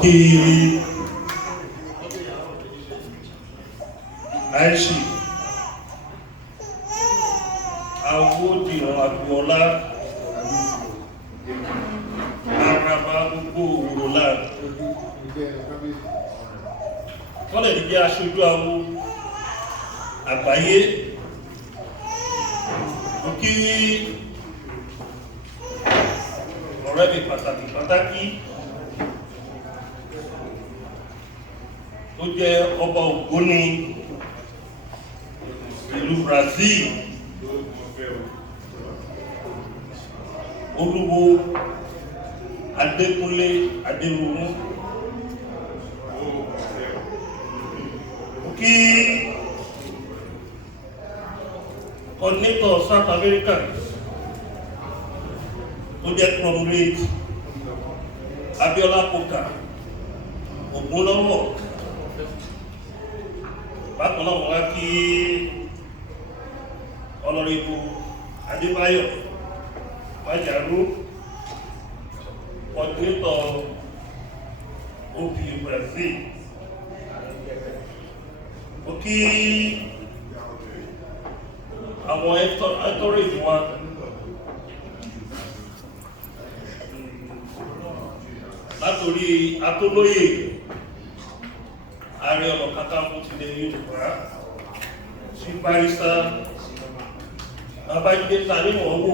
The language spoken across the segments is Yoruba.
òkè àìsí àwòdìrán àgbọ̀ọ́lá àràbà gbogbo òwúrọ̀lá wọ́n lè jẹ́ aṣojú àwọn àgbáyé kí ọ̀rẹ́ mi pàtàkì tó jẹ́ ọba Ògbóni ìlú Brazil Olúwo Adékúnlé Adéròmú kí coordinator South America tó jẹ́ comrade Abiola Poka Ògúnlọ́wọ̀ bákan náà wá kí Honorable Adébáyọ̀ Májàrú coordinator OPU Brazil ó kí àwọn authority wa látòrí Atólóyè Aareonakakanfo tilẹ̀ Yorùbá sí barrister Babájídé Tanímọ̀ọ́wò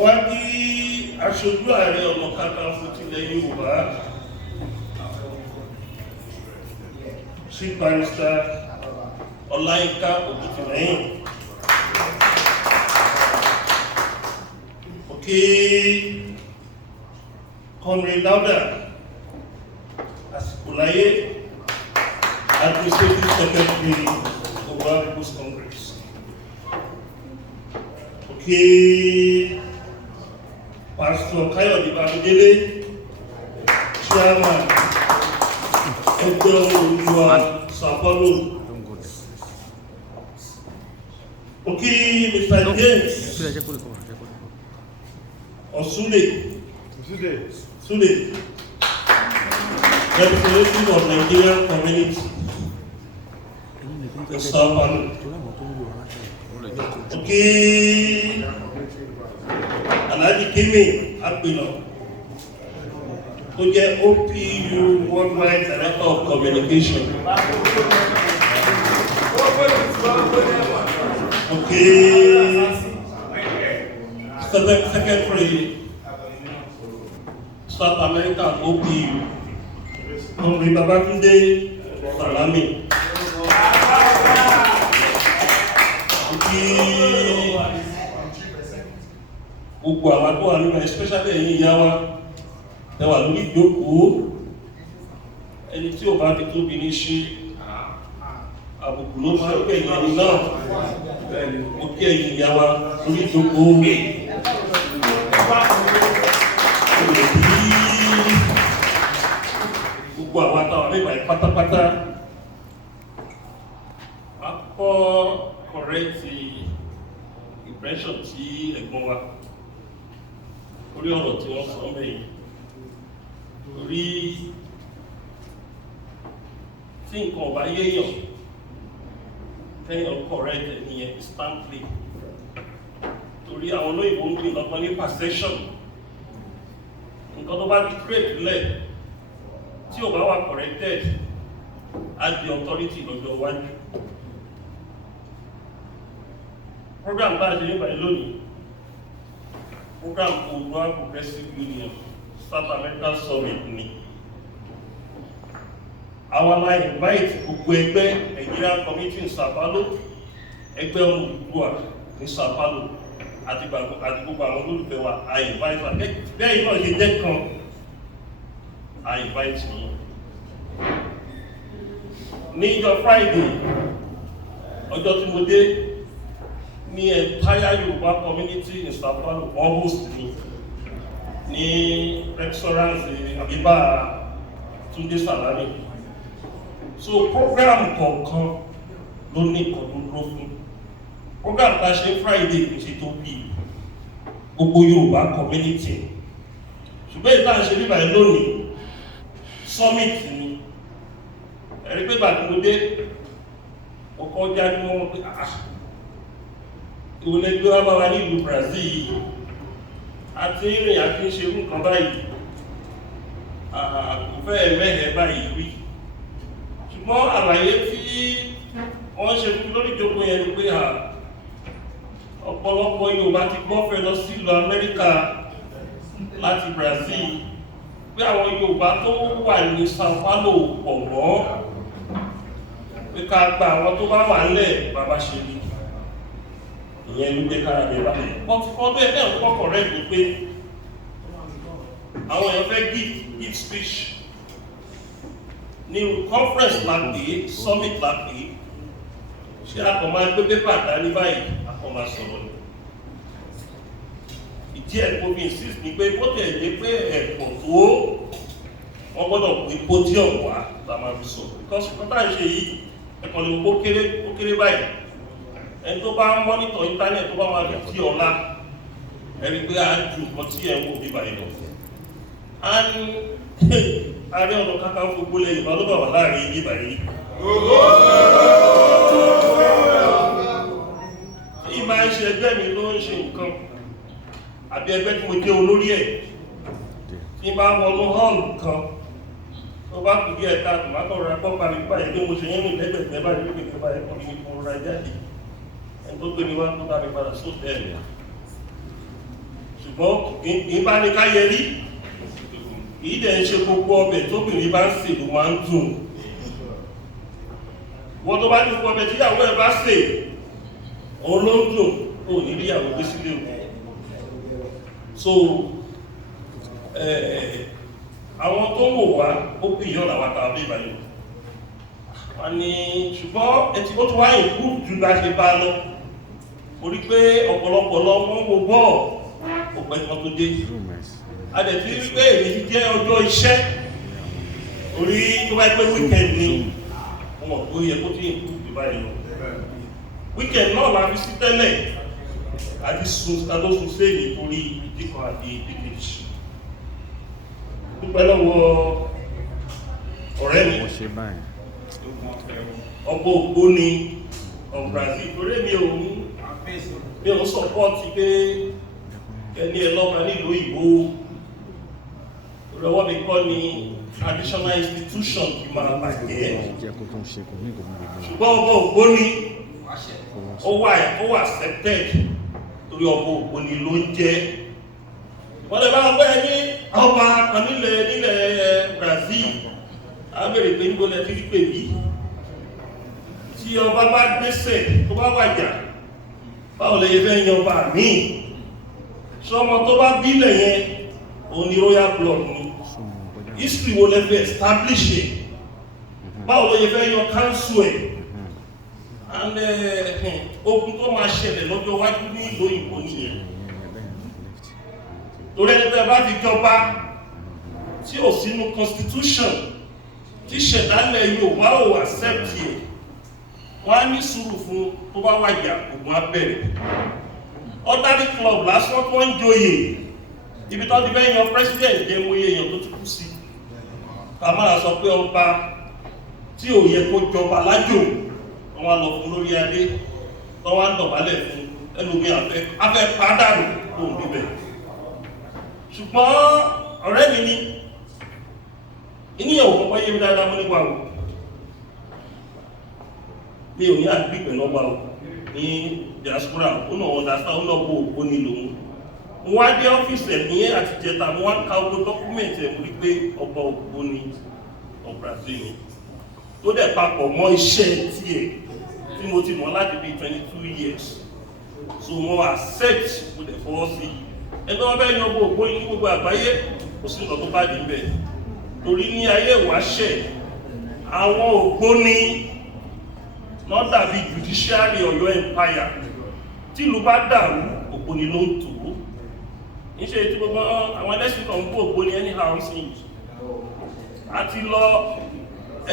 wọ́n kí aṣojú Aareonakakanfo tilẹ̀ Yorùbá sí barrister Ọláyínká Ògúntìmẹ́yìn òkè Comrade Dauda Àsìkòláyé Administrative Secretary Yoruba People's Congress òkè Pastor Káyọ̀dé Bámidélé Chairman ẹgbẹ́ Olúwa Sao Paulo. Okay, Mr. James Osule, representative of Nigerian community in Sao Paulo. Okay, Alhaji Kimi Apino, who is OPU Worldwide Director of Communication. Okay, Secretary South America OPU, Comrade Babatunde Salami. Gbogbo àwọn tó wà nínú especially ẹ̀yin ìyá wa tẹ́wà lórí ìjókòó ẹni tí ò bá fi tóbi ní ṣe àbùkù ló máa ń gbẹ̀yìn ẹni náà ó kí ẹ̀yin ìyá wa lórí ìjókòó gbogbo àwọn àtàwọn mẹ́wàá yìí pátápátá a kọ́ kọ̀rẹ́tì impression tí ẹ̀gbọ́n wa orí ọ̀rọ̀ tí wọ́n sọ mẹ́yìn orí tí nǹkan ọ̀bá yéèyàn kẹ́yàn correct ẹ̀nìyẹn instantly torí àwọn olóyìnbó ń pè lọ́pọ̀ ní perception nǹkan tó bá ti create lẹ̀ tí ò bá wà corrected á di authority lọ́jọ́ iwájú. Program bá a ṣe nípa ẹ̀ lónìí program Oòduà Progressive Union South American Summit ni àwọn máa invite gbogbo ẹgbẹ́ Nigerian community in Sao Paulo ẹgbẹ́ ọmọ Oòduà ní Sao Paulo àti gbogbo àwọn olólùfẹ́ wa I invite wa bẹ́ẹ̀ yìí náà ṣe jẹ́ kan I invite yìí ní ìjọ Friday ọjọ́ tí mo dé ní entire Yoruba community in Sao Paulo almost ní restaurant Abiba Tunde Salami. So program kọ̀ọ̀kan ló ní ìkọ̀dúró fún. Program tá ṣe Friday kò ṣe tó bí gbogbo Yorùbá community. ṣùgbọ́n ìta ṣe nígbà lónìí summit ni ẹ̀rí pé bàtúndé ọkọ̀ jáde wọn pé ìwòlẹ̀ gbé wá bá wa ní ìlú Brazil àti ìrìn àti ṣe nǹkan báyìí kò fẹ́ mẹ́hẹ̀ẹ́ báyìí rí ṣùgbọ́n àlàyé tí wọ́n ṣe fún lórí ìjókòó yẹn ni pé ọ̀pọ̀lọpọ̀ Yorùbá ti gbọ́ fẹ́ lọ sí ìlú Amẹ́ríkà láti Brazil pé àwọn Yorùbá tó wà ní Sao Paulo pọ̀ mọ́ pé ká gba àwọn tó bá wà nílẹ̀ bàbá ṣe ní ìyẹn ló dé kára rẹ̀ báyìí wọ́n ti kọ́ bẹ́ẹ̀ náà kọ́kọ́ rẹ̀ ní pé àwọn èèyàn fẹ́ give speech ní conference lápé summit lápé ṣé akọ̀ máa gbé pépà dání báyìí akọ̀ máa sọ̀rọ̀ ní ìdí ẹ̀kọ́ bí insist ní pé ó tẹ̀lé pé ẹ̀kọ́ tó wọ́n gbọ́dọ̀ pé podium wá la máa fi sọ̀rọ̀ because kọ́tà ń ṣe yìí ẹ̀kọ́ lè kó kéré báyìí ẹni tó bá ń mọ́nítọ̀ internet tó bá máa fi tí ọ̀la ẹni pé a ju nǹkan tí ẹ̀ ń wò bí báyìí lọ a ní Aareonakakanfo gbogbo lẹ́yìn bá ló bà wà láàrin bí báyìí tí máa ń ṣe ẹgbẹ́ mi ló ń ṣe nǹkan àbí ẹgbẹ́ tí mo jẹ́ olórí ẹ̀ tí bá wọnú hall kan tó bá kù díẹ̀ ká tòmátò ra pọ́ parí báyìí bí mo ṣe yẹn ní lẹ́gbẹ̀ẹ́ báyìí lẹ́gbẹ̀ẹ́ báyìí kọ́ ní mo ra jáde ẹni tó gbé mi wá tó bá mi padà sóòtẹ́ ẹ̀ ṣùgbọ́n kì í bá ní ká yẹ rí kì í dẹ̀ ń ṣe gbogbo ọbẹ̀ tóbìnrin bá ń sè ló máa ń dùn wọ́n tó bá ní gbogbo ọbẹ̀ tíyàwó ẹ̀ bá sè òun ló ń dùn ó ní rí àwọn gbé sílé o so àwọn tó ń wò wá ó pè yọ́ làwọn àtàwọn ìbàlẹ̀ wọ́n ní ṣùgbọ́n ẹtì ó tún wá ìkú jù bá ṣe bá lọ mo rí pé ọ̀pọ̀lọpọ̀ lọ wọ́n wo bọ́ọ̀ ọ̀pẹ́ kan tó dé adẹ̀tí rí pé èmi ti jẹ́ ọjọ́ iṣẹ́ orí tó bá pé weekend ni wọ́n mọ̀ tó yẹ kó tí ìkú jù báyìí lọ weekend náà la fi sí tẹ́lẹ̀ àti sùn sí èyí torí ìdíkọ̀ àti ìdíkejì dúpẹ́ lọ́wọ́ ọ̀rẹ́ mi ọgbọ́ ògbóni of Brazil torí mi ò sọpọ́ọ̀tì pé ẹni ẹlọ́mà nílùú ìbò lọ́wọ́ mi kọ́ ni traditional institution kì máa bàjẹ́ ṣùgbọ́n ọgbọ́ ògbóni ó wà accepted torí ọgbọ́ ògbóni ló ń jẹ́ wọ́n lè bá ọgbẹ́ ẹni ọba kan nílẹ̀ Brazil a bèèrè pé níbo lẹ ti rí pè mí tí ọba bá gbéṣẹ̀ tó bá wàjà báwo lè fẹ́ yan ọba míì ṣọmọ tó bá bílẹ̀ yẹn òun ni royal blood ni history wo lẹ fẹ́ establish ẹ̀ báwo lè fẹ́ yan council ẹ̀ and ogun tó máa ṣẹlẹ̀ lọ́jọ́ wájú ní ìlú òyìnbó nìyẹn torí ẹni tẹ́ bá fi jọba tí ò sínú constitution tí ṣẹ̀dálẹ̀ Yorùbá ò accept ẹ̀ wọ́n á ní sùúrù fún tó bá wàjà ògùn abẹ́rẹ̀ ordinary club lásán tó ń joyè ibi tó ti fẹ́ yan president jẹ́ mú èèyàn tó ti kú sí kàmáà sọ pé ọba tí ò yẹ kó jọba lájò wọ́n wá lọ fún lórí adé tó wá ń dọ̀bálẹ̀ fún ẹlòmí afẹ́ pàdánù tó ń bíbẹ̀ ṣùgbọ́n ọ̀rẹ́ mi ní ìníyàwó kọ́kọ́ yé mi dáadáa mọ́ nípa wò mi ò ní àgbí pẹ̀lú ọba ní diaspora ó náà wọ́n dáa ó náà bó ògbó nílò wọn wá dé ọ́fíìsì ẹ̀ ní àti jẹta mo wá ń ka owó dọ́kúmẹ̀ntì ẹ̀ mo rí pé ọba ògbó ní Brazil tó dẹ̀ papọ̀ mọ́ iṣẹ́ tiẹ̀ tí mo ti mọ̀ láti bí 22 years so mo accept mo dẹ̀ fọwọ́ sí ẹgbẹ́ wọn bẹ́ẹ̀ yan gbogbo ní gbogbo àgbáyé kò sí nǹkan tó bá dé bẹ́ẹ̀ torí ní ayé ìwáṣẹ̀ àwọn ògbóni náà dàbí judiciary Ọ̀yọ́ empire tí ìlú bá dàrú ògbóni ló ń tò ó níṣẹ́ tí gbogbo àwọn ẹlẹ́sìn kan ń kó ògbóni anyhow sí àti lọ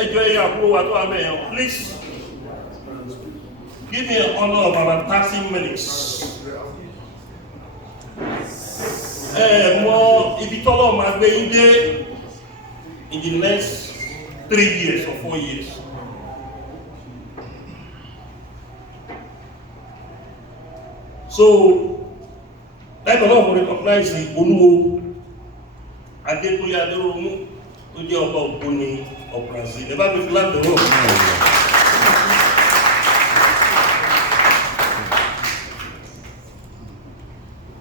ẹjọ́ ẹ̀yà àbúrò wa tó wà mẹ́yàn please give me an honor of about 30 minutes. mọ ibi tọ́lọ́ máa gbé yín dé in the next 3 years or 4 years. So let us recognize the Olúwo Adékúnlé Adéròmú tó jẹ́ ọba Ògbóni of Brazil. Ẹ bá mi fi láti rọ̀.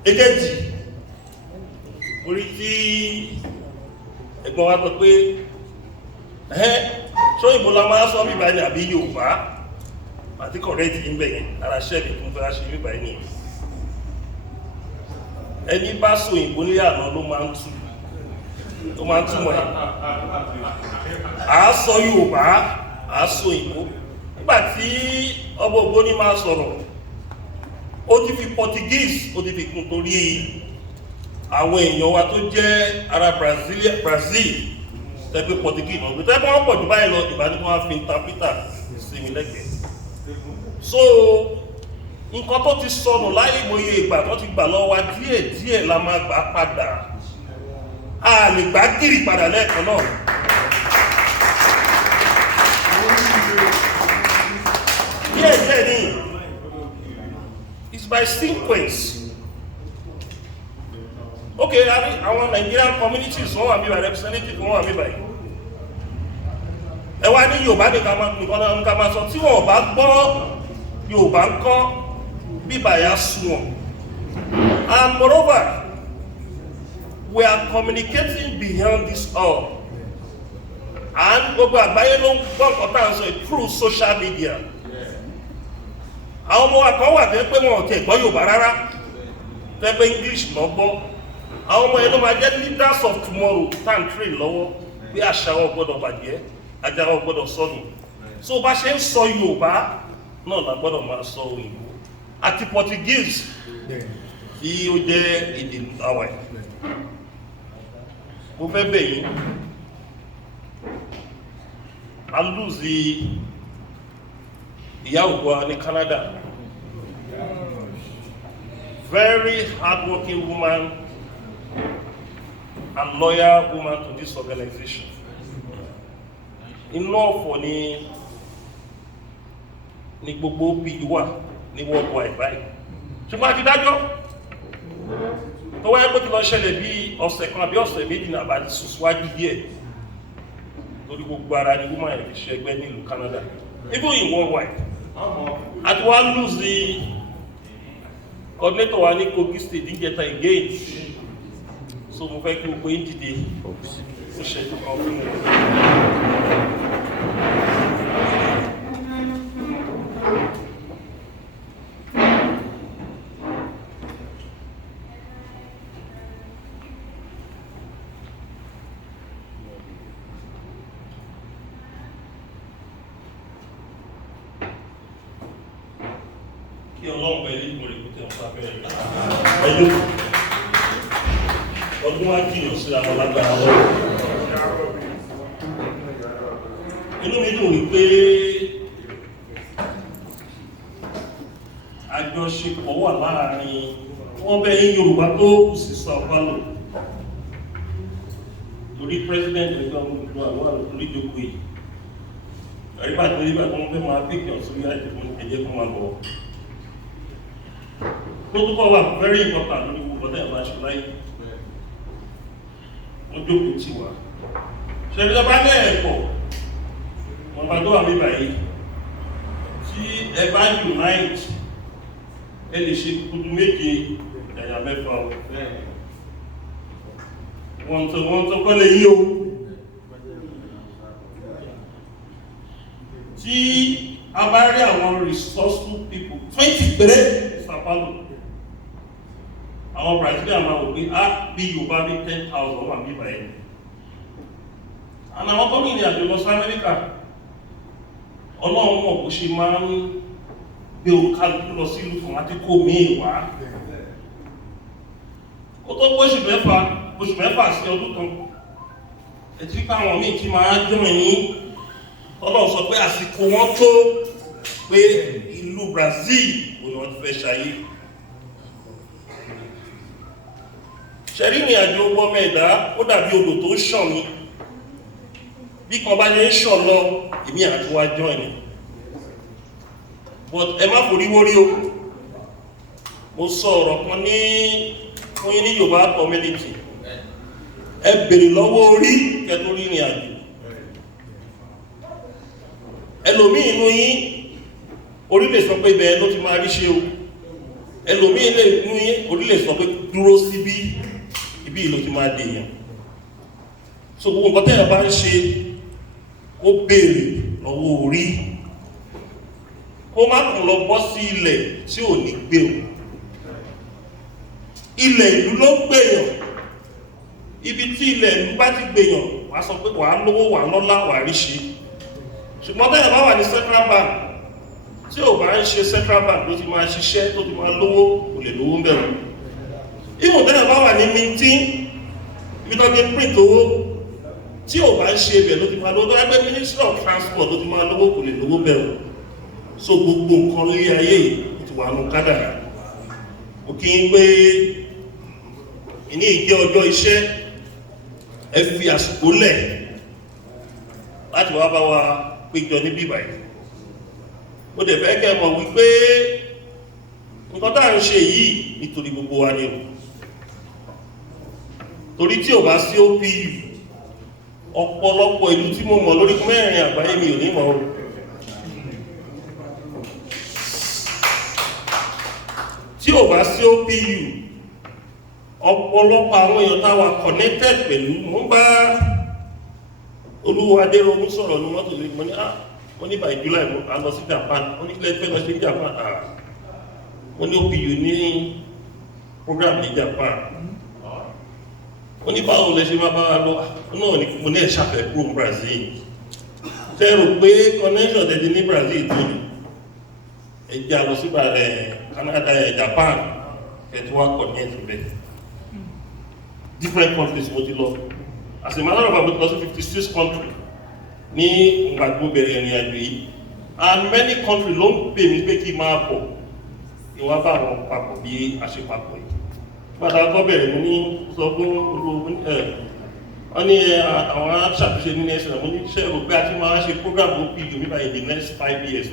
Èkejì, orí tí ẹ̀gbọ́n wa sọ pé ṣó ìbò la máa sọ bíbá ní àbí Yorùbá àti kọ̀rẹ́tì ń bẹ̀yẹn ara ṣẹ́ẹ̀lì fún fẹ́ ṣe bíbá ní ẹni bá so ìbò ní àná ló máa ń túmọ̀ ẹ̀ àásọ Yorùbá àásọ ìbò nígbàtí ọba Ògbóni máa sọ̀rọ̀ ó ti fi Portuguese ó ti fi kún torí àwọn èèyàn wa tó jẹ́ ara Brazil tẹ́gbẹ́ Portuguese náà gbé tẹ́gbẹ́ wọ́n pọ̀ jù báyìí lọ ìbá ní wọ́n fi interpreter sí mi lẹ́gbẹ̀ẹ́. So nǹkan tó ti sọnù láyé ìmòye ìgbà tó ti gbà lọ́wọ́ wa díẹ̀ la máa gbà padà a lè gbà gírì padà lẹ́ẹ̀kan náà. díẹ̀ ní it's by sequence. Okay, àwọn Nigerian communities wọ́n wà bí i representative wọ́n wà bí i ẹ wá ní Yorùbá ní ká máa sọ tí wọ́n bá gbọ́ Yorùbá ń kọ́ bíbà yá sùn. And moreover, we are communicating beyond this all. And gbogbo àgbáyé ló ń gbọ́ ọ̀tá sọ through social media. Àwọn ọmọ wa kan wà tẹ́ pé wọn ò tẹ̀ gbọ́ Yorùbá rárá, tẹ́ pé English lọ gbọ́. Àwọn ọmọ yẹn ló máa jẹ́ leaders of tomorrow time train lọ́wọ́ bí àṣà wọn gbọ́dọ̀ bàjẹ́, àjà wọn gbọ́dọ̀ sọnù. So bá ṣe ń sọ Yorùbá náà la gbọ́dọ̀ máa sọ òyìnbó àti Portuguese tí ó jẹ́ èdè àwẹ̀. Mo fẹ́ bẹ̀ yín a lose ìyá ògbó ní Canada, very hardworking woman and loyal woman to this organization. Inú ọ̀fọ̀ ni gbogbo OPU wà ní worldwide báyìí. Ṣùgbọ́n àti dájọ́ tó wáyé pé kí lọ ṣẹlẹ̀ bí ọ̀sẹ̀ kan àbí ọ̀sẹ̀ méjì náà bá ti sùsùwájú díẹ̀ lórí gbogbo ara ni woman yẹn fi ṣẹgbẹ́ nílùú Canada, even in worldwide. Àti wá lose the coordinator wa ní Kogi State níjẹta again. So mo fẹ́ kí gbogbo yín dìde ó ṣẹ́jú kan fún mi. Kí Ọlọ́run bẹ̀rẹ̀ ìmọ̀ rẹ̀ kó tẹ̀ wọ́n sábẹ́ ẹjọ́ ọdún wá jìnà sí àwọn lágbára lọ́wọ́. Inú mi dùn wípé àjọṣepọ̀ wà láàrin wọ́n bẹ́ ní Yorùbá tó kù sí Sao Paulo torí president ẹgbẹ́ ọmọ ìlú àwọn àlùkùnrin jókòó yìí. Àríbà tó rí bá tó ń fẹ́ máa pèkì ọ̀sán yá ẹ̀jẹ̀ kó máa lọ. Protocol wà very important lórí gbogbo ọ̀dọ́ ẹ̀ma ṣe láyé. Wọ́n jókòó tì wá. Ṣèlú ọba ní ẹ̀kọ́, wọn bá tó wà mí báyìí. Tí ẹ bá unite, ẹ lè ṣe kudu méje ẹ̀yà mẹ́fà o. Wọ́n tó kọ́ lè yí o. Tí a bá rí àwọn resourceful people 20 péré Sao Paulo, àwọn Brazilian máa wò pé á bí Yorùbá bí 10,000 wà bí báyìí. Àwọn tó ní ìrìn àjò lọ sí Amẹ́ríkà, Ọlọ́run mọ̀ bó ṣe máa ń gbé olùkálùkù lọ sí ìlú kan àti kó míì wá. Ó tó oṣù mẹ́fà sí ọdún kan, ẹ̀tí káwọn míì ti máa jọmọ̀ ní Ọlọ́run sọ pé àsìkò wọn tó pé ìlú Brazil òun wọ́n ti fẹ́ ṣayé. ṣẹ́rí ìrìn àjò ọmọ ẹ̀dá ó dàbí odò tó ṣàn ní bí kan bá lè ń ṣàn lọ èmi àti wá join ni but ẹ má forí wórí o. Mo sọ ọ̀rọ̀ kan ní fún yín ní Yorùbá community ẹ bèrè lọ́wọ́ orí kẹtó rí ìrìn àjò. Ẹlòmíì inú yín orí lè sọ pé ibẹ̀ ló ti máa rí ṣe o, ẹlòmíì inú yín orí lè sọ pé dúró síbí ibi ló ti máa dèèyàn. So gbogbo nǹkan tẹ́yà bá ń ṣe ó bèrè lọ́wọ́ orí kó má kàn lọ bọ́ sí ilẹ̀ tí ò ní gbé o. Ilẹ̀ ìlú ló gbèyàn, ibi tí ilẹ̀ ìlú bá ti gbèyàn wà sọ pé wà á lówó wà lọ́lá wà rí ṣe. Ṣùgbọ́n tẹ́yà bá wà ní central bank tí ò bá ń ṣe central bank ló ti máa ṣiṣẹ́ tó ti máa lówó kò lè lówó ń bẹ̀rẹ̀. Ìwọ̀n tẹ́yà bá wà ní mintin ibi tó ti print owó tí ò bá ń ṣe ibẹ̀ ló ti máa lówó, tó yẹ pé ministry of transport ló ti máa lówó kò lè lówó bẹ̀rẹ̀. So gbogbo nǹkan lé ayé ti wà nù kádàrá. Ó kí ń pé ìní ìjẹ́ ọjọ́ iṣẹ́ ẹ fi àsìkò lẹ̀ láti wá bá wa péjọ níbí báyìí. Mo dẹ̀ fẹ́ kẹ́ mọ̀ wípé nǹkan tá à ń ṣe yìí nítorí gbogbo wa ni o. Torí tí ò bá sí OPU ọ̀pọ̀lọpọ̀ ìlú tí mo mọ̀ lórí mẹ́rin àgbáyé mi ò ní mọ̀ o. Tí ò bá sí OPU ọ̀pọ̀lọpọ̀ àwọn èèyàn táwà connected pẹ̀lú mo ń bá Olúwa Adéròmú sọ̀rọ̀ ní mọ́tò lórí mo ní wọ́n ní by July mo lọ sí Japan wọ́n ní kílẹ̀ fẹ́ lọ sí Japan wọ́n ní OPU ní program ní Japan wọ́n ní báwo lẹ ṣe máa bá wa lọ náà ní mo ní ẹ̀ṣàfẹ́ kúrò Brazil tẹ́rù pé connection tẹ̀dí ní Brazil tó ní ẹjá lọ sí Canada Japan ẹ̀tọ́ wá connect bẹ́ẹ̀ different countries mo ti lọ as a matter of fact mo ti lọ sí 56 countries ní ìgbàgbọ́ bẹ̀rẹ̀ ìrìn àjò yìí and many countries ló ń pè mí pé kí n máa bọ̀ ìwọ́n bá wọn papọ̀ bí a ṣe papọ̀ yìí padà gbọ́ bẹ̀rẹ̀ mo ní sọ fún wọ́n ní àwọn aṣàtúnṣe ní ẹsẹ̀ mo ní ṣe rò pé a ti máa ṣe program OPU nípa in the next 5 years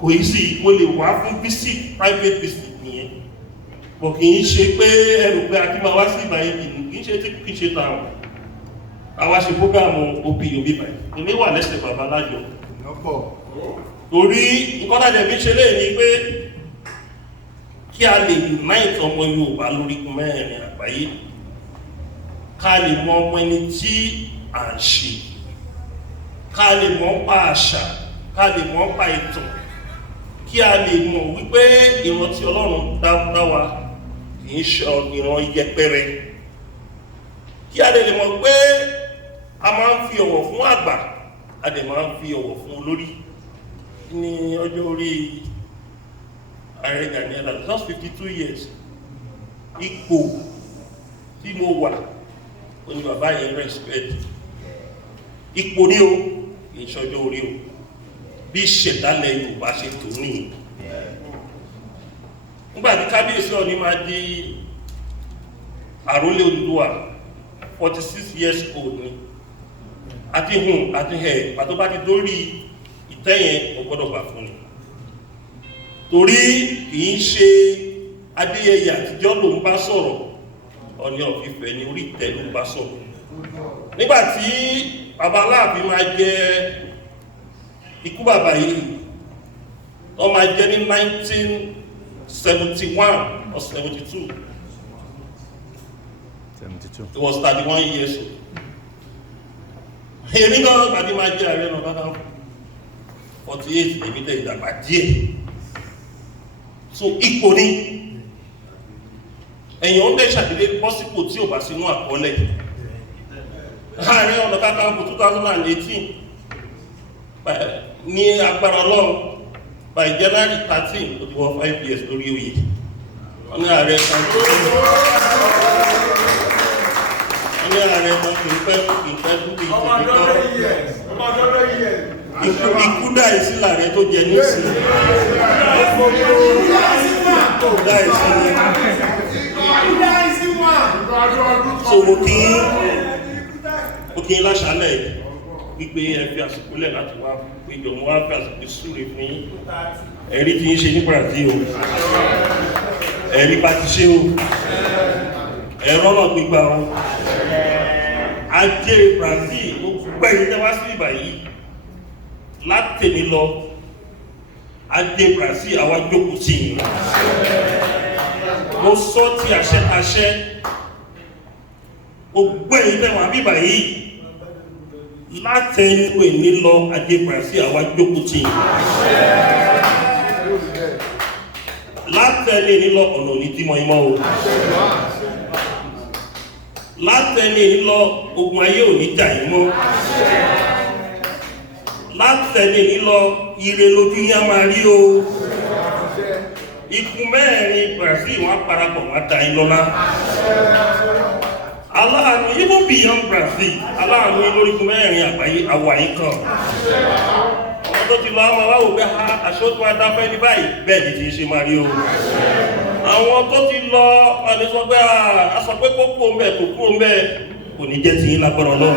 kò yí sí mo lè wá fún visit private visit nìyẹn bọ̀ kì í ṣe pé ẹrù pé a ti máa wá sí ìbáyé kì í ṣe tí kì í ṣe tààrùn àwa ṣe program OPU bíbáyé ilé wà lẹ́sẹ̀ bàbá lájọ torí nǹkan tàjẹ̀ bí ṣe lè ní pé kí a lè unite ọmọ Yorùbá lórí mẹ́rin àgbáyé ká lè mọ ọmọ ẹni tí à ń ṣe ká lè mọ̀ pa àṣà ká lè mọ̀ pa ìtàn kí a lè mọ̀ wípé ìran tí Ọlọ́run dá wa kì í ṣe ìran yẹpẹrẹ kí a lè mọ̀ pé a máa ń fi ọ̀wọ̀ fún àgbà a lè máa ń fi ọ̀wọ̀ fún olórí ní ọjọ́ orí Ààrẹ GaniAdams just 52 years ipò tí mo wà ó ní bàbá yẹn respect ipò ní o kì í ṣọjọ́ orí o bí ìṣẹ̀dálẹ̀ Yorùbá ṣe tó ní nígbàtí kábíyèsí Ọọ̀ni máa di àrólé Odùduwà 46 years old ni àti hùn àti ẹ̀ pàtó bá ti dórí ìtẹ́yẹn ọgbọ́dọ̀ gbà fún ni torí kìí ṣe Adéyẹyè àtijọ́ ló ń bá sọ̀rọ̀ Ọọ̀ni of Ifẹ̀ ní orí ìtẹ́ ló ń bá sọ̀rọ̀ nígbàtí bàbá Aláàfin máa jẹ ikú bàbá yìí wọ́n máa jẹ ní 1971 or 72 it was 31 years old èmi náà gbàdí máa jẹ Ààrẹ Ọ̀nàkakanfò 48 èmi tẹ́ ìdàgbà díẹ̀ so ipò ní èyàn ń dẹ̀ ṣàdédé bọ́sípò tí ò bá sínú àkọọ́lẹ̀ Ààrẹ Ọ̀nàkakanfò 2018 ní agbára Ọlọ́run by January 13 ó ti wọ 5 years lórí oyè wọ́n ní ààrẹ kan tó kìí pẹ́ dúkì ikú dáì sí làrẹ tó jẹ ní sí dáì sí ní So mo kí n láṣálẹ̀ wípé ẹ fi àsìkò lẹ̀ láti wá péjọ mo wá fi àsìkò súre fún yín. Ẹ̀rí tí ń ṣe ní Brazil o, ẹ̀rí bá ti ṣe o, ẹ̀rọ náà gbígbà o. Ajé Brazil ó gbẹ̀yìn tẹ́wá sí ìbà yìí látẹ̀mí lọ. Ajé Brazil àwa jókòó tì yín. Mo sọ ti àṣẹ ó gbẹ̀yìn tẹ́wá bíbà yìí látẹ̀mí ní lọ. Ajé Brazil àwa jókòó tì yín. Látẹ̀lé nílọ ọ̀nà òní tí mọ̀ ìmọ̀ o. Látẹ̀lé nílọ ogun ayé òní jà ìmọ̀. Látẹ̀lé nílọ ire lójú yá máa rí o. Ikú mẹ́rin Brazil wọ́n parapọ̀ wọ́n da ìlọ́lá. Aláàánú even beyond Brazil, aláàánú lórí ikú mẹ́rin àgbáyé àwàyí kan. Tó ti lọ àwọn awáwò pé aṣọ́tún adáfẹ́ ní báyìí bẹ́ẹ̀ ni kìí ṣe máa rí o. Àwọn tó ti lọ ọdún sọ pé aṣọ pé kó kúrò mẹ́ kò kúrò mẹ́ kò ní jẹ́ ti yín lágbára náà.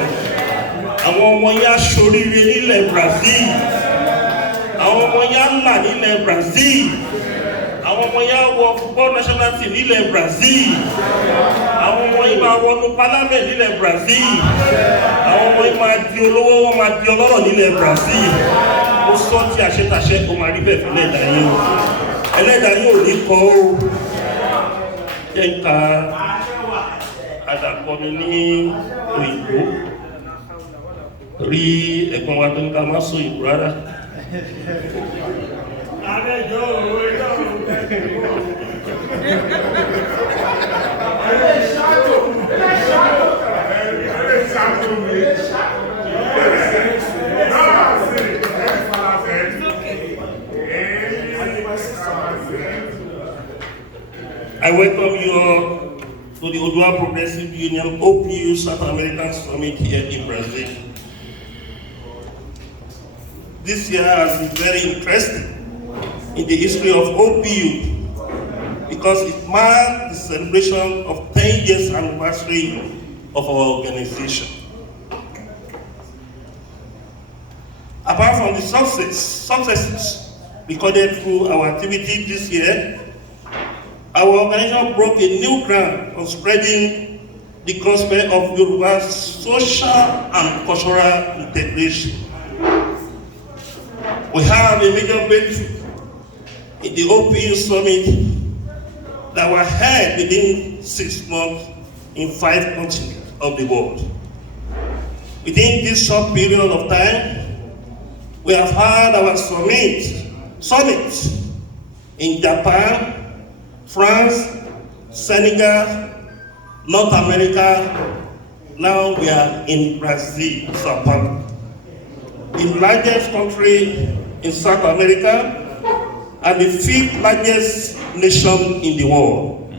Àwọn ọmọ yá ṣoríire nílẹ̀ Brazil. Àwọn ọmọ yá là nílẹ̀ Brazil. Àwọn ọmọ yá wọ football national team nílẹ̀ Brazil. Àwọn ọmọ yìí máa wọnú parliament nílẹ̀ Brazil. Àwọn ọmọ yìí máa di olówó, wọ́n máa di ọlọ́rọ̀ nílẹ̀ Brazil. Ó sọ tí àṣẹ́tàṣẹ́ kó máa rí bẹ́ẹ̀ fún ẹlẹ́dàá yín o. Ẹlẹ́dàá yín ò ní kọ́ o. Jẹ́ ń ka àdàkọ́ni ní òyìnbó. Rí ẹ̀gbọ́n wa tó ń ká má sọ ìbò rárá. I welcome you all to the Odua Progressive Union OPU South American Summit here in Brazil. This year has been very interesting in the history of OPU because it marked the celebration of 10 years anniversary of our organization. Apart from the successes recorded through our activity this year, our organization broke a new ground on spreading the gospel of Yoruba's social and cultural integration. We have a major breakthrough in the OPU Summit that were held within 6 months in 5 continents of the world. Within this short period of time, we have had our summit in Japan, France, Senegal, North America. Now we are in Brazil, Sao Paulo, the largest country in South America and the 5th largest nation in the world.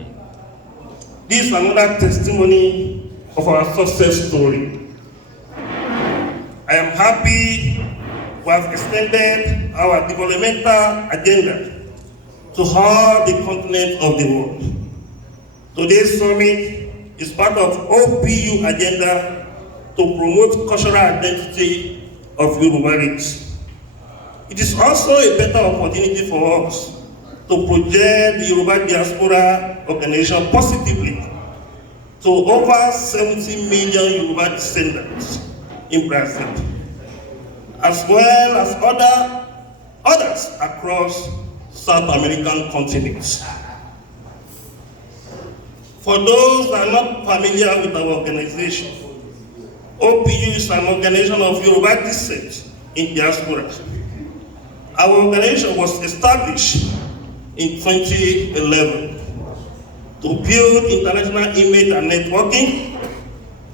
This is another testimony of our success story. I am happy we have extended our developmental agenda to all the continents of the world. Today's summit is part of OPU agenda to promote cultural identity of Yoruba race. It is also a better opportunity for us to project the Yoruba diaspora organization positively to over 70 million Yoruba descendants in Brazil, as well as others across South American continents. For those that are not familiar with our organization, OPU is an organization of Yoruba descent in diaspora. Our organization was established in 2011 to build international image and networking.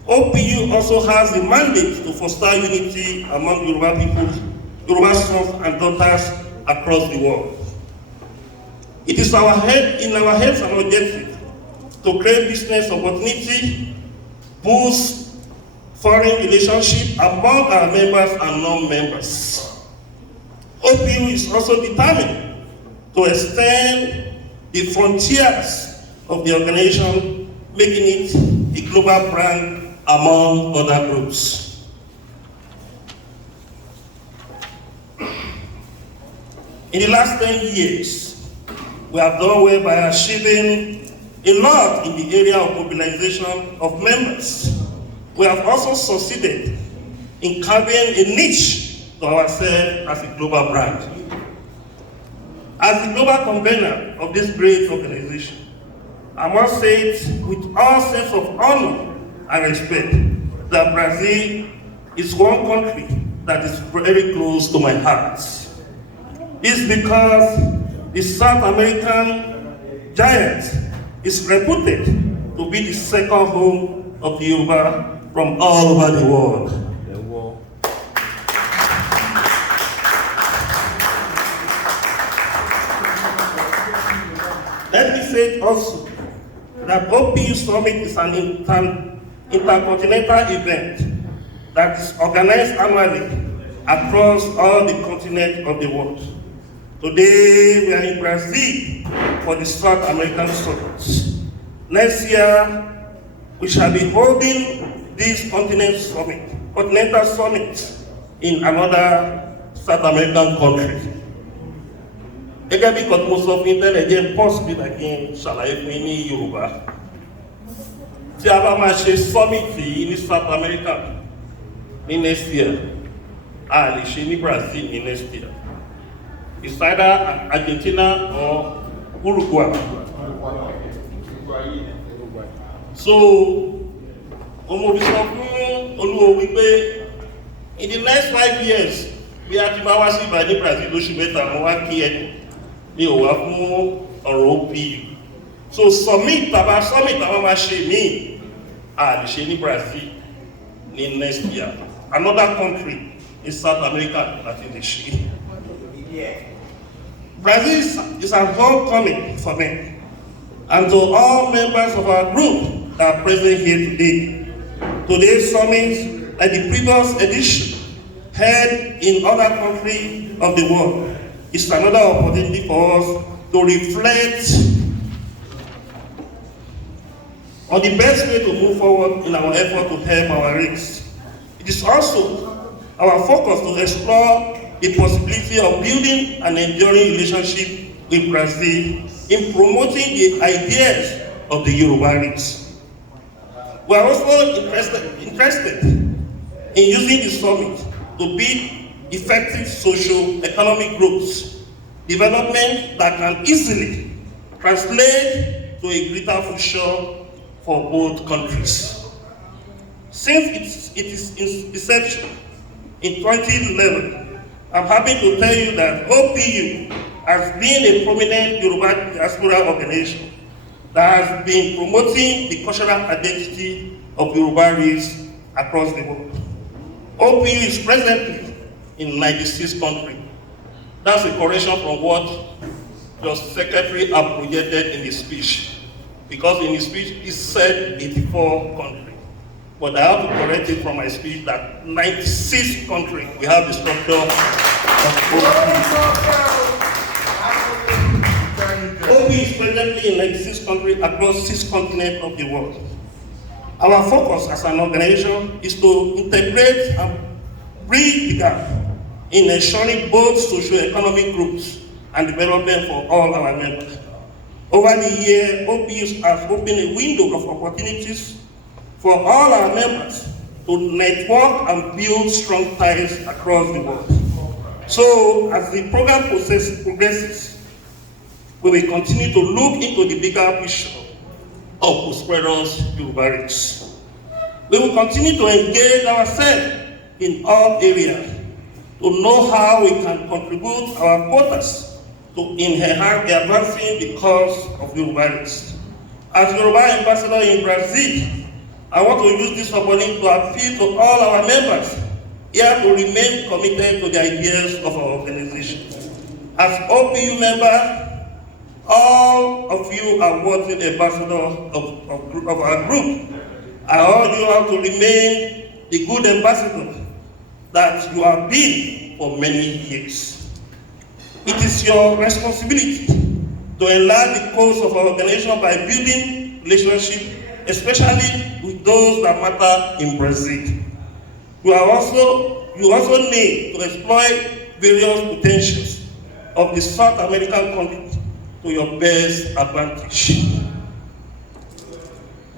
OPU also has the mandate to foster unity among Yoruba people, Yoruba sons and daughters across the world. It is in our heads and objective to create business opportunity, boost foreign relationship among our members and non-members. OPU is also determined to extend the frontiers of the organization making it a global brand among other groups. In the last 10 years, we have done well by achieving a lot in the area of mobilization of members. We have also succeeded in carving a niche to ourselves as a global brand. As the global convener of this great organization, I must say it with all sense of honor and respect that Brazil is one country that is very close to my heart. This is because the South American giant is reputed to be the second home of the Yoruba from all over the world. Let me say also that OPU Summit is an intercontinental event that is organized annually across all the continents of the world. Today, we are in Brazil for the South American Summit. Next year, we shall be holding this continental summit in another South American country. Gẹ́gẹ́ bí kò mo sọ fún tẹ́lẹ̀ jẹ́ pọ́sìbí láti ṣàlàyé fún yín ní Yorùbá. Tí a bá máa ṣe summit yìí ní South America ní next year, a lè ṣe ní Brazil ní next year. It's either Argentina or Uruguay. So, ọmọ bí sọ fún Olúwo wípé in the next 5 years, bí a ti máa wá sí ìbàdí ní Brazil lóṣù mẹ́ta, mo wá kí ẹni. Ní òwá fún ọ̀rọ̀ OPU. So summit tàbá máa ṣe ní a lè ṣe ní Brazil ní next year. Another country in South America láti lè ṣe. Brazil is an homecoming for me. And to all members of our group that are present here today. Today's summit, like the previous edition, held in other countries of the world, it's another opportunity for us to reflect on the best way to move forward in our effort to help our race. It is also our focus to explore the possibility of building an enduring relationship with Brazil in promoting the ideas of the Yoruba race. We are also interested in using the summit to build effective socio-economic growth, development that can easily translate to a greater future for both countries. Since its inception in 2011, I'm happy to tell you that OPU has been a prominent Yoruba diaspora organization that has been promoting the cultural identity of Yoruba race across the world. OPU is presently in 96 countries. That's a correction from what the Secretary had projected in his speech. Because in his speech, he said 84 countries. But I have to correct it from my speech that 96 countries, we have the structure of OPU. OPU is presently in 96 countries across 6 continents of the world. Our focus as an organization is to integrate and bridge the gap in ensuring both socio-economic growth and development for all our members. Over the year, OPU has opened a window of opportunities for all our members to network and build strong ties across the world. So, as the program progresses, we will continue to look into the bigger picture of prosperous Yoruba race. We will continue to engage ourselves in all areas to know how we can contribute our quotas to enhance advancing the cause of Yoruba race. As Yoruba ambassador in Brazil, I want to use this opportunity to appeal to all our members here to remain committed to the ideas of our organization. As OPU member, all of you are worthy ambassadors of our group. I urge you all to remain the good ambassador that you have been for many years. It is your responsibility to enlarge the cause of our organization by building relationships especially with those that matter in Brazil. You also need to exploit various potentials of the South American countries to your best advantage.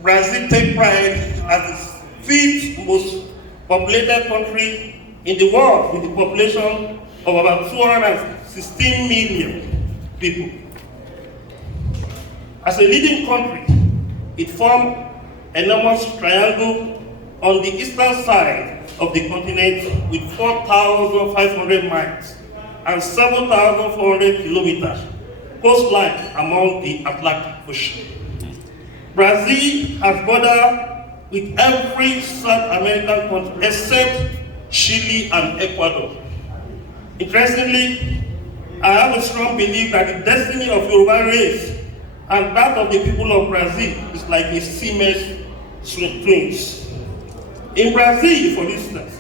Brazil takes pride as the fifth most populated country in the world, with a population of about 216 million people. As a leading country, it forms an enormous triangle on the eastern side of the continent with 4,500 miles and 7,400 kilometers coastline among the Atlantic Ocean. Brazil has bordered with every South American country except Chile and Ecuador. Interestingly, I have a strong belief that the destiny of Yoruba race and that of the people of Brazil is like a siamese twins. In Brazil, for instance,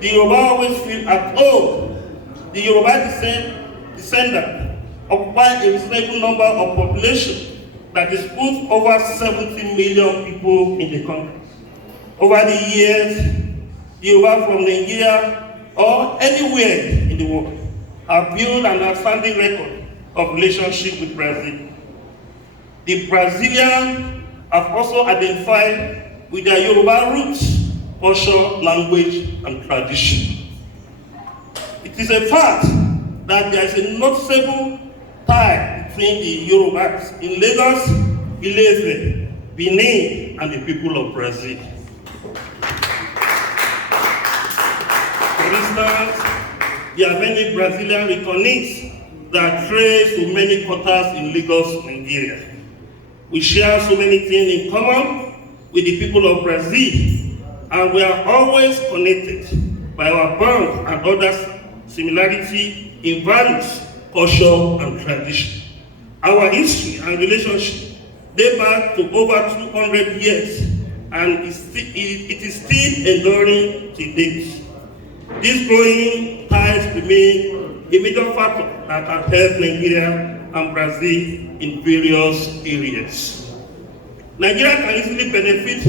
the Yoruba always feel at home. The Yoruba descendant occupy a reasonable number of population that is put over 70 million people in the country. Over the years, the Yoruba from Nigeria or anywhere in the world have built an outstanding record of relationship with Brazil. The Brazilians have also identified with their Yoruba roots, culture, language, and tradition. It is a fact that there is a noticeable tie between the Yorubas in Lagos, Ileve, Benin, and the people of Brazil. For instance, there are many Brazilian returnees that trace to many quarters in Lagos, Nigeria. We share so many things in common with the people of Brazil, and we are always connected by our bond and other similarity in values, culture, and tradition. Our history and relationship date back to over 200 years, and it is still enduring to date. These growing ties remain a major factor that has helped Nigeria and Brazil in various areas. Nigeria can easily benefit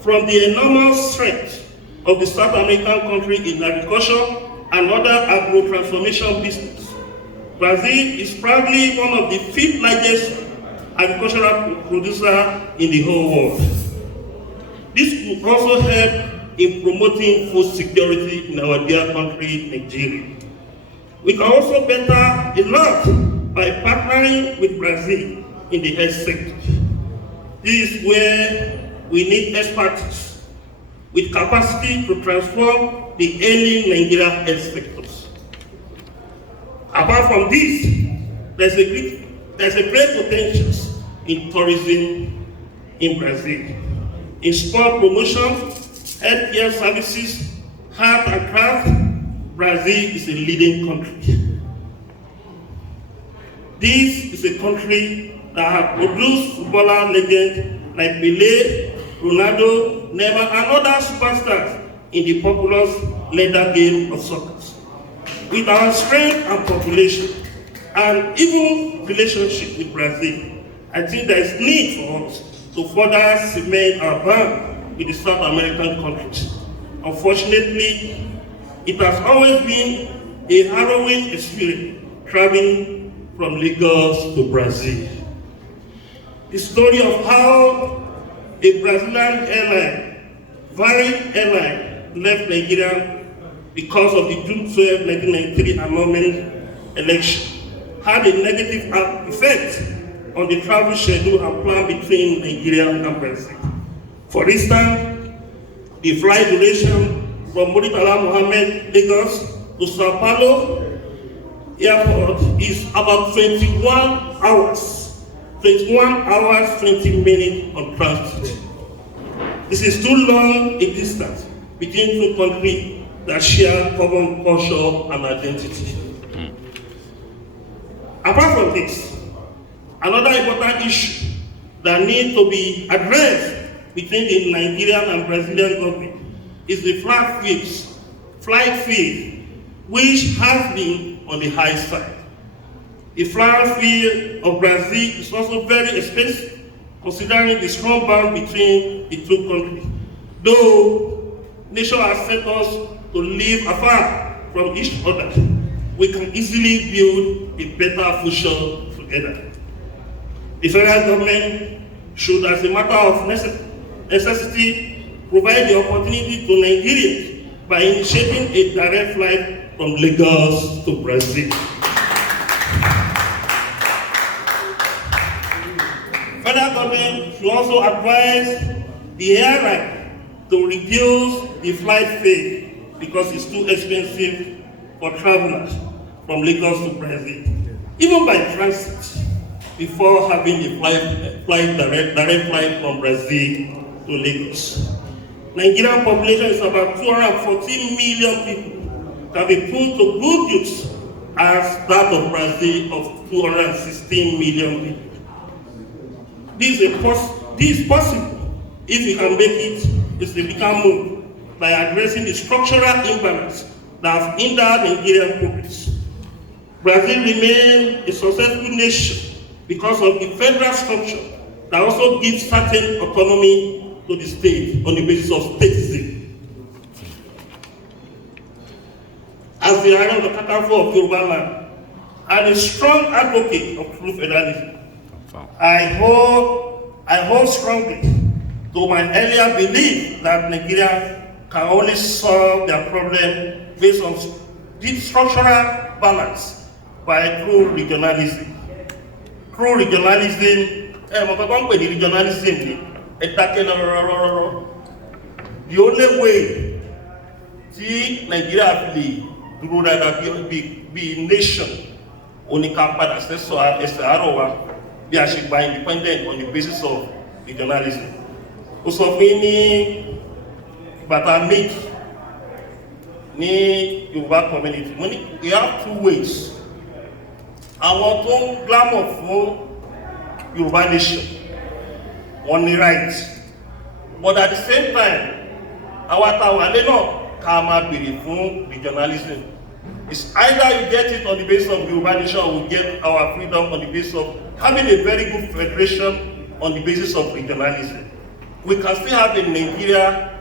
from the enormous strength of the South American country in agriculture and other agro-transformation business. Brazil is probably one of the fifth largest agricultural producer in the whole world. This could also help in promoting food security in our dear country, Nigeria. We can also better a lot by partnering with Brazil in the health sector. This is where we need expertise with capacity to transform the ailing Nigeria health sectors. Apart from this, there's a great potential in tourism in Brazil. In sport promotion, healthcare services, art and craft, Brazil is a leading country. This is a country that has produced footballer legends like Pelé, Ronaldo, Neymar, and other superstars in the popular leather game of soccer. With our strength and population, and even relationship with Brazil, I think there is need for us to further cement our bond with the South American countries. Unfortunately, it has always been a harrowing experience traveling from Lagos to Brazil. The story of how a Brazilian airline, Variant Airline, left Nigeria because of the June 12, 1993 annulment election had a negative effect on the travel schedule and plan between Nigeria and Brazil. For instance, the flight duration from Muritala Mohammed, Lagos to Sao Paulo Airport is about 21 hours. 21 hours, 20 minutes on transit. This is too long a distance between two countries that share common culture and identity. Apart from this, another important issue that needs to be addressed between the Nigerian and Brazilian government is the flight fee, which has been on the high side. The flight fee of Brazil is also very expensive, considering the strong bond between the two countries. Though nature has sent us to live afar from each other, we can easily build a better future together. The federal government should, as a matter of necessity, provide the opportunity to Nigerians by initiating a direct flight from Lagos to Brazil. Federal government should also advise the airline to reduce the flight fare because it's too expensive for travelers from Lagos to Brazil, even by transit, before having the direct flight from Brazil to Lagos. Nigerian population is about 214 million people, can be put to good use as that of Brazil of 216 million people. This is possible if we can make it a significant move by addressing the structural imbalance that have hindered Nigerian progress. Brazil remains a successful nation because of the federal structure that also gives certain autonomy to the state on the basis of statism. As the Aareonakakanfo of Yoruba land and a strong advocate of true federalism, I hold strongly to my earlier belief that Nigeria can only solve their problem based on deep structural balance by true regionalism. True regionalism, the only way tí Nigeria fi dúró dáadáa bí nation oníkápadà sẹ́sọ̀ ẹsẹ̀ àárọ̀ wa bí a ṣe gba independent on the basis of regionalism. Ó sọ fún ní bàtà méjì ní Yoruba community. We have two ways. Àwọn tó ń glamour fún Yoruba nation, wọ́n ní right. But at the same time, àwọn àtàwọn àlẹ́ náà ká máa béèrè fún regionalism. It's either you get it on the basis of Yoruba nation or we get our freedom on the basis of having a very good federation on the basis of regionalism. We can still have a Nigeria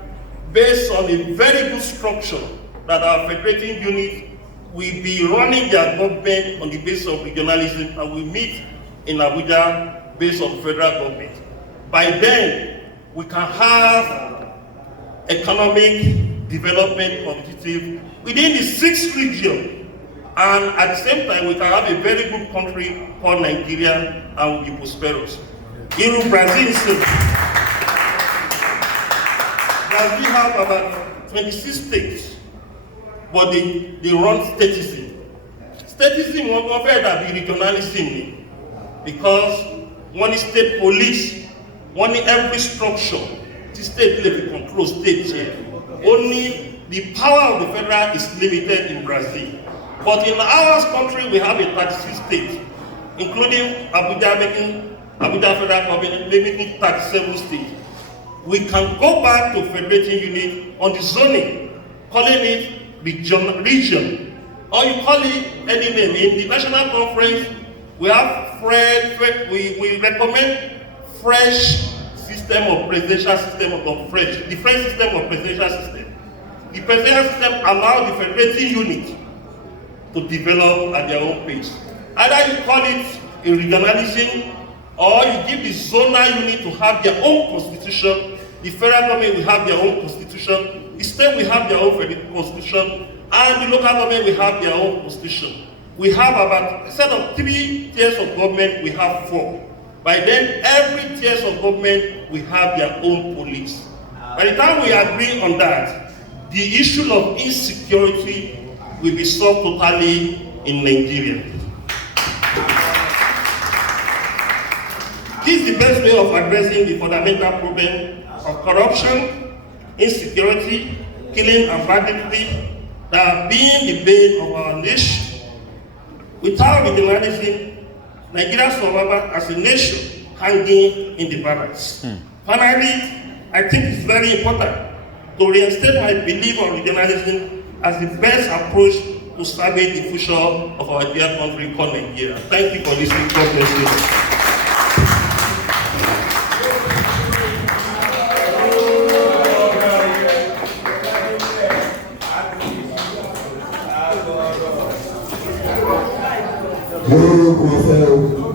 based on a very good structure that our federating unit will be running their government on the basis of regionalism and we meet in Abuja based on federal government. By then, we can have economic development competitive within the 6th region, and at the same time we can have a very good country called Nigeria and will be prosperous. In Brazil have about 26 states, but they run statism. Statism won't be regionalism because one is state police, one is every structure. The state level control state here. Only the power of the federal is limited in Brazil. But in our country, we have a 36 states, including Abuja federal government, making 37 states. We can go back to federating unit on the zoning, calling it region, or you call it any name. In the national conference, we have we recommend fresh system of presidential system of fresh, different system of presidential system. The presidential system allows the federating unit to develop at their own pace. Either you call it a regionalism or you give the zonal unit to have their own constitution. The federal government will have their own constitution. The state will have their own constitution. And the local government will have their own constitution. We have about, instead of 3 tiers of government, we have 4. By then, every tiers of government will have their own police. By the time we agree on that, the issue of insecurity will be solved totally in Nigeria. This is the best way of addressing the fundamental problem of corruption, insecurity, killing and banditry that have been the bane of our nation. Without regionalism, Nigeria survives as a nation hanging in the balance. Finally, I think it's very important to reinstate my belief on regionalism as the best approach to salvage the future of our dear country called Nigeria. Thank you for listening. God bless you. Yóò kò fẹ́ o.